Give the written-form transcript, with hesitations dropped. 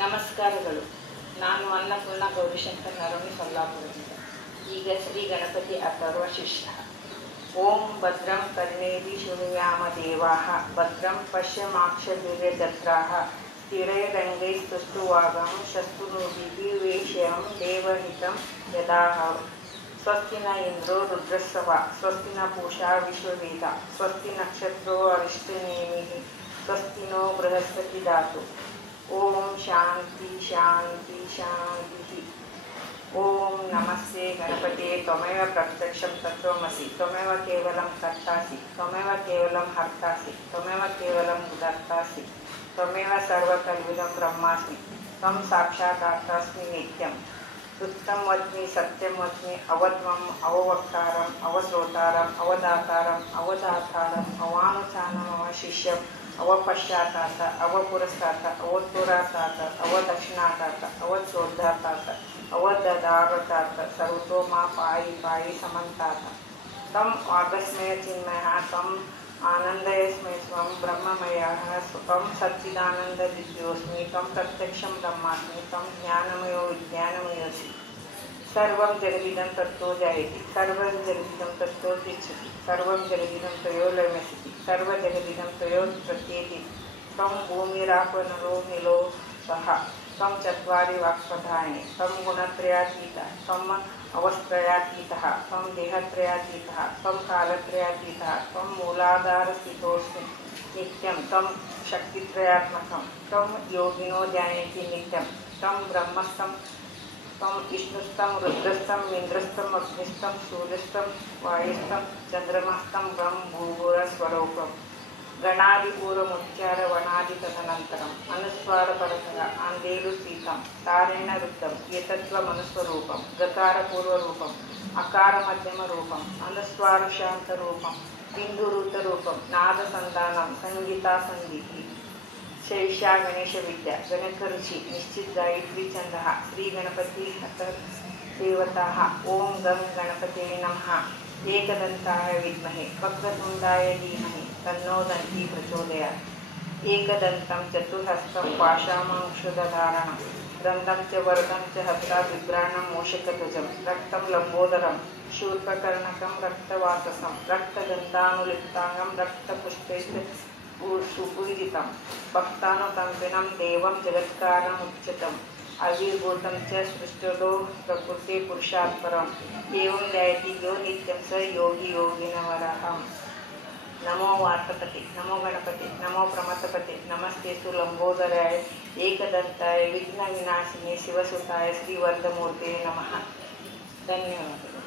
ನಮಸ್ಕಾರಗಳು. ನಾನು ಅನ್ನಪೂರ್ಣ ಗೌರಿಶಂಕರ್ ನರವಣಿ ಸೊಲ್ಲಾಪುರದಿಂದ. ಈಗ ಶ್ರೀ ಗಣಪತಿ ಅಥರ್ವ ಶಿಷ್ಯ. ಓಂ ಭದ್ರಂ ಕರ್ಣೇಭಿ ಶೃಣುಯಾಮ ದೇವಾಃ ಭದ್ರಂ ಪಶ್ಯಮಾಕ್ಷಭಿರ್ಯಜತ್ರಾಃ ಸ್ಥಿರೈರಂಗೈಸ್ತುಷ್ಟುವಾಗಂ ಶಸ್ತುನೂಭಿಃ ವೇಶ್ಯಂ ದೇವಹಿತಂ ಯದಾಹ. ಸ್ವಸ್ತಿ ನ ಇಂದ್ರೋ ರುದ್ರಸ್ರವ ಸ್ವಸ್ತಿ ನ ಪೂಷಾ ವಿಶ್ವವೇದ ಸ್ವಸ್ತಿ ನಕ್ಷತ್ರೋ ಅರಿಷ್ಟನೇಮಿಃ ಸ್ವಸ್ತಿ ನೋ ಬೃಹಸ್ಪತಿ ಧಾತು. ಓಂ ಶಾಂತಿ ಶಾಂತಿ ಶಾಂತಿ. ಓಂ ನಮಸ್ತೆ ಗಣಪತೆ ತ್ವಮೇವ ಪ್ರತ್ಯಕ್ಷಂ ತತ್ವಮಸಿ ತ್ವಮೇವ ಕೇವಲಂ ಕರ್ತಾಸಿ ತ್ವಮೇವ ಕೇವಲಂ ಹರ್ತಾಸಿ ತ್ವಮೇವ ಕೇವಲಂ ಉದರ್ತಾಸಿ ತ್ವಮೇವ ಸರ್ವಕಲ್ವಿದಂ ಬ್ರಹ್ಮಾಸ್ಮಿ ತ್ವಂ ಸಾಕ್ಷಾದಾತ್ಮಾಸ್ಮಿ ನಿತ್ಯಂ. ವೃತ್ತಂ ವಚ್ಮಿ ಸತ್ಯಂ ವಚ್ಮಿ ಅವಧ್ವಂ ಅವವಕ್ತಾರಂ ಅವಶ್ರೋತಾರಂ ಅವದಾತಾರಂ ಅವದಾತಾರಂ ಅವಾನುಚಾನಂ ಅವಶಿಷ್ಯಂ ಅವಪಶ್ಚಾತಾತ ಅವಪುರಸ್ತಾತ ಅವೋತ್ತರಾತಾತ ಅವದಕ್ಷಿಣಾತಾತ ಅವಚೋದ್ಧಾತಾತ ಅವದದಾರತಾತ ಸರ್ವತೋಮಾ ಪಾಯಿ ಪಾಯಿ ಸಮಂತಾತ. ತಂ ವಾಗಸ್ಮಯ ಚಿನ್ಮಯ ತ್ವಂ ಆನಂದಯಸ್ಮೈ ಸ್ವಂ ಬ್ರಹ್ಮಮಯಃ ತ್ವಂ ಸಚ್ಚಿದಾನಂದ ವಿದ್ಯೋಸ್ಮಿ ತ್ವಂ ಪ್ರತ್ಯಕ್ಷಂ ಬ್ರಹ್ಮಾಸ್ಮಿ ತ್ವಂ ಜ್ಞಾನಮಯೋ ವಿಜ್ಞಾನಮಯೋಸಿ. ಸರ್ವಂ ಜಗದಿದಂ ತತ್ತೋ ಜಾಯತಿ ಸರ್ವಂ ಜಗದಿದಂ ತತ್ತೋ ತಿಷ್ಠತಿ ಸರ್ವಂ ಜಗದಿದಂ ತ್ರಯೋ ಲಯಮಸ್ತಿ ಸರ್ವ ಜಗದಿದಂ ತ್ರಯೋ ಪ್ರತ್ಯೇತಿ. ತ್ವಂ ಭೂಮಿರಾಪನಲೋ ನಿಲೋ ಸಹ ತ್ವಂ ಚತ್ವಾರಿ ವಾಕ್ಪದಾಯಿನಿ ತ್ವಂ ಗುಣತ್ರಯಾತೀತ ತ್ವಂ ಅವಸ್ತ್ರಯಾತೀತಃ ತ್ವಂ ದೇಹತ್ರಯಾತೀತಃ ತ್ವಂ ಕಾಲತ್ರಯಾತೀತಃ ತ್ವಂ ಮೂಲಾಧಾರಸ್ಥಿತೋಸ್ಮಿ ನಿತ್ಯಂ ತ್ವಂ ಶಕ್ತಿತ್ರಯಾತ್ಮಕಂ ತ್ವಂ ಯೋಗಿನೋ ಧ್ಯಾಯತಿ ನಿತ್ಯಂ ತ್ವಂ ಬ್ರಹ್ಮಸ್ಥಂ ತ್ವಂ ವಿಷ್ಣುಸ್ಥಂ ರುದ್ರಸ್ಥಂ ಇಂದ್ರಸ್ಥಂ ಅಗ್ನಿಸ್ಥಂ ಸೂರ್ಯಸ್ಥಂ ವಾಯುಸ್ಥಂ ಚಂದ್ರಮಸ್ಥಂ ಬ್ರಹ್ಮ ಭೂಭುರ ಸ್ವರೂಪಂ. ಗಣಾದಿಪೂರ್ವಮುಚ್ಚಾರ ವನಾದಿ ತದನಂತರಂ ಅನುಸ್ವಾರ ಪರತರ ಆಂದೇರು ಸೀತಂ ತಾರೇಣ ವೃತ್ತಂ ಏತತ್ವಮನುಸ್ವರೂಪಂ ಗಕಾರಪೂರ್ವರೂಪಂ ಅಕಾರ ಮಧ್ಯಮ ರೂಪಂ ಅನುಸ್ವಾರ ಶಾಂತ ರೂಪಂ ಬಿಂದುರೂತ ರೂಪಂ ನಾದ ಸಂಧಾನಂ ಸಂಗೀತಾ ಸಂಗೀತಿ. ಶೈಷಾ ಗಣೇಶ ವಿದ್ಯಾ ಗಣಕ ರುಚಿ ನಿಶ್ಚಿತ್ ಗಾಯತ್ರಿ ಛಂದಃ ಶ್ರೀ ಗಣಪತಿ ಅಥರ್ ದೇವತಾಃ. ಓಂ ಗಂ ಗಣಪತೆ ನಮಃ. ಏಕದಂತಾಯ ವಿದ್ಮಹೆ ವಕ್ರತುಂಡಾಯ ಧೀಮಹಿ ತನ್ನೋ ದಂತಿ ಪ್ರಚೋದಯಾತ್. ಏಕದಂತಂ ಚತುರ್ಹಸ್ತಂ ಪಾಶಾಮಾಂಶುಧಾರಣಂ ದಂತಂ ಚ ವರದಂ ಚ ಹಸ್ತ ಬಿಭ್ರಾಣಂ ಮೂಷಕಧ್ವಜಂ ರಕ್ತಂ ಲಂಬೋದರಂ ಶೂರ್ಪಕರ್ಣಕಂ ರಕ್ತವಾತಸಂ ರಕ್ತಗಂಧಾನುಲಿಪ್ತಾಂಗಂ ರಕ್ತಪುಷ್ಟೈಃ ಸುಪೂಜಿತಂ ಭಕ್ತಾನುಕಂಪಿನಂ ದೇವಂ ಜಗತ್ಕಾರಣಮುಚ್ಯತಂ ಅವಿರ್ಭೂತಂ ಚ ಸೃಷ್ಟೋ ಪ್ರಕೃತಿ ಪುರುಷಾತ್ಪರಂ. ಏವಂ ಧ್ಯಾಯತಿ ಯೋ ನಿತ್ಯಂ ಸ ಯೋಗಿ ಯೋಗಿನವರಹಂ. ನಮೋ ವಾರ್ತಪತಿ ನಮೋ ಗಣಪತಿ ನಮೋ ಪ್ರಮಥಪತಿ ನಮಸ್ತೆಸ್ತು ಲಂಬೋದರಾಯ ಏಕದಂತಾಯ ವಿಘ್ನ ವಿನಾಶಿನಿ ಶಿವಸುತಾಯ ಶ್ರೀವರ್ಧಮೂರ್ತೆ ನಮಃ. ಧನ್ಯವಾದಗಳು.